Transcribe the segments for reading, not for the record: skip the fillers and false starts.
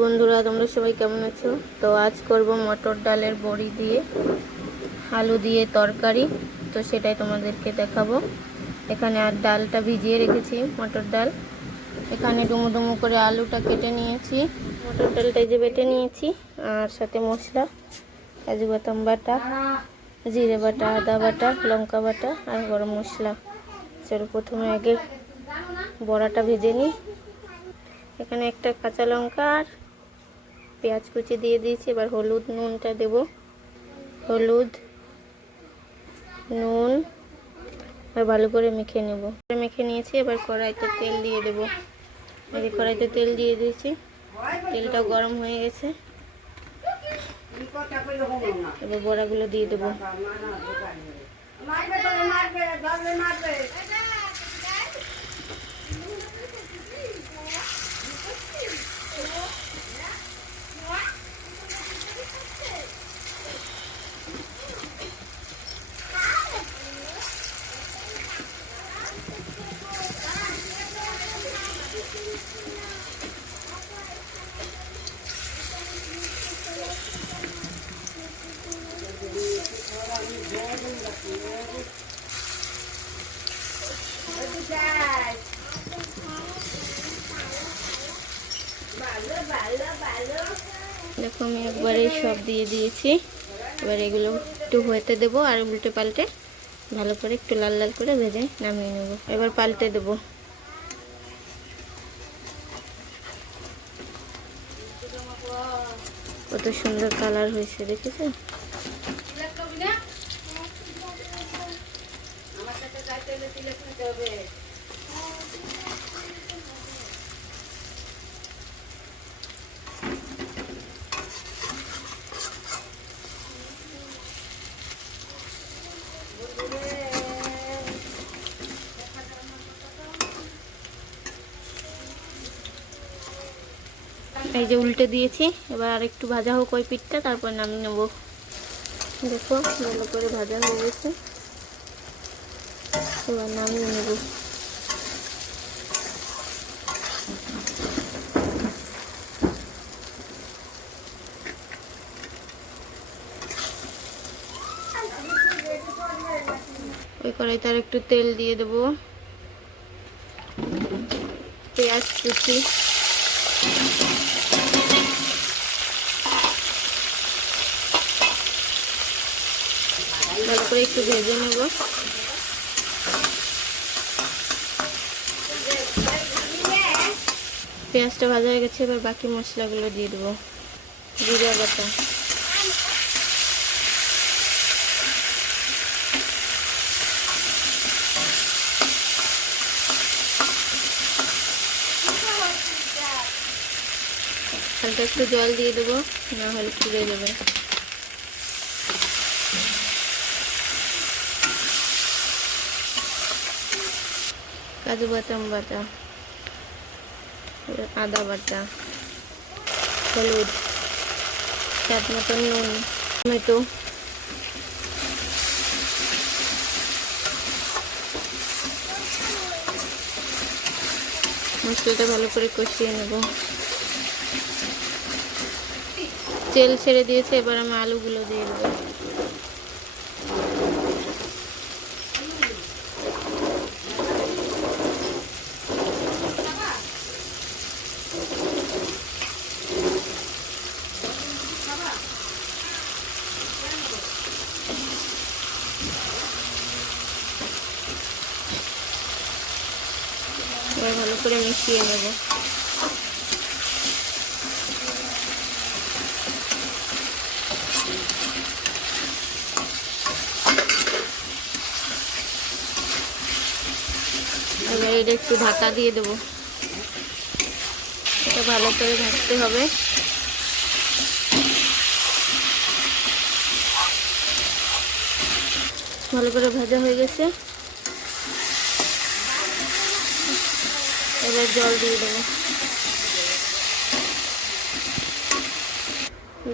বন্ধুরা, তোমরা সবাই কেমন আছো? তো আজ করব মটর ডালের বড়ি দিয়ে আলু দিয়ে তরকারি। তো সেটাই তোমাদেরকে দেখাবো। এখানে আর ডালটা ভিজিয়ে রেখেছি, মটর ডাল। এখানে ডুমো ডুমো করে আলুটা কেটে নিয়েছি, মটর ডালটা যে বেটে নিয়েছি, আর সাথে মশলা কাজু বাদাম বাটা, জিরে বাটা, আদা বাটা, লঙ্কা বাটা আর গরম মশলা। চলো প্রথমে আগে বড়াটা ভেজে নিই। এখানে একটা কাঁচা লঙ্কা আর পেঁয়াজ কুচি দিয়ে দিয়েছি। এবার হলুদ নুনটা দেব, হলুদ নুন আর ভালো করে মেখে নেব। মেখে নিয়েছি, এবার কড়াইতে তেল দিয়ে দেব। এই কড়াইতে তেল দিয়ে দিয়েছি, তেলটা গরম হয়ে গেছে। এবার বড়াগুলো দিয়ে দেবো। দেখো আমি একবারে সব দিয়ে দিয়েছি। এবার এগুলো একটু হতে দেবো আর উল্টে পাল্টে ভালো করে একটু লাল লাল করে ভেজে নামিয়ে নেব। এবার পাল্টে দেবো। কত সুন্দর কালার হয়েছে, দেখেছো? এই যে উল্টে দিয়েছি, এবার আর একটু ভাজা হোক ওই পিঠটা, তারপর নামিয়ে নেব। দেখো ভালো করে ভাজা হয়ে গেছে, এবার নামিয়ে নেব। ওই কড়াইতে আর একটু তেল দিয়ে দেবো, পেঁয়াজ কুচি, ভালো করে একটু ভেজে নেব। পেঁয়াজটা ভাজা হয়ে গেছে, এবার বাকি মশলাগুলো দিয়ে দেবো। জিরা বাটা, হালকা একটু জল দিয়ে দেবো, না হলে পুড়ে যাবে। কাজু বাদাম বাটা, আদা বাটা, হলুদ, স্বাদ মতো নুন, টমেটো, মশলাটা ভালো করে কষিয়ে নেব। তেল ছেড়ে দিয়েছে, এবার আমি আলুগুলো দিয়ে দেবো। এবার ভালো করে মিশিয়ে নেব। এবার এটা একটু ঢাকা দিয়ে দেবো। এটা ভালো করে ভাজতে হবে। ভালো করে ভাজা হয়ে গেছে, এবার জল দিয়ে দেবো।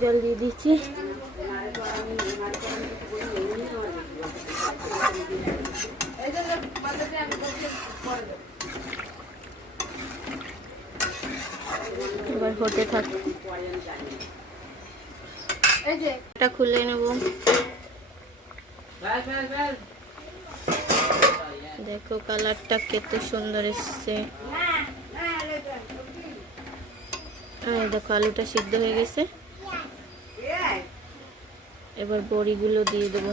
জল দিয়ে দিচ্ছি। এবার হতে থাক। এটা খুলে নেব। দেখো কালারটা কত সুন্দর এসছে। দেখো আলুটা সিদ্ধ হয়ে গেছে। এবার বড়িগুলো দিয়ে দেবো।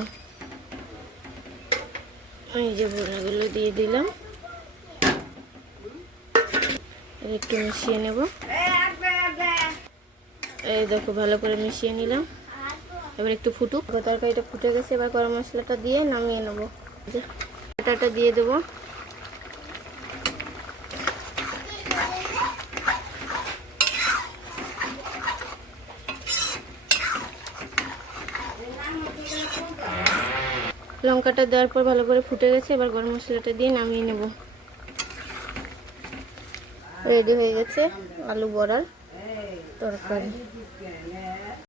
এই যে বড়িগুলো দিয়ে দিলাম। একটু মিশিয়ে নেব। এই দেখো ভালো করে মিশিয়ে নিলাম। এবার একটু ফুটুক। তরকারিটা ফুটে গেছে। এবার গরম মশলাটা দিয়ে নামিয়ে নেব। বাটাটা দিয়ে দেবো। লঙ্কাটা দেওয়ার পর ভালো করে ফুটে গেছে। এবার গরম মশলাটা দিয়ে নামিয়ে নেব। রেডি হয়ে গেছে আলু বড়ার তরকারি।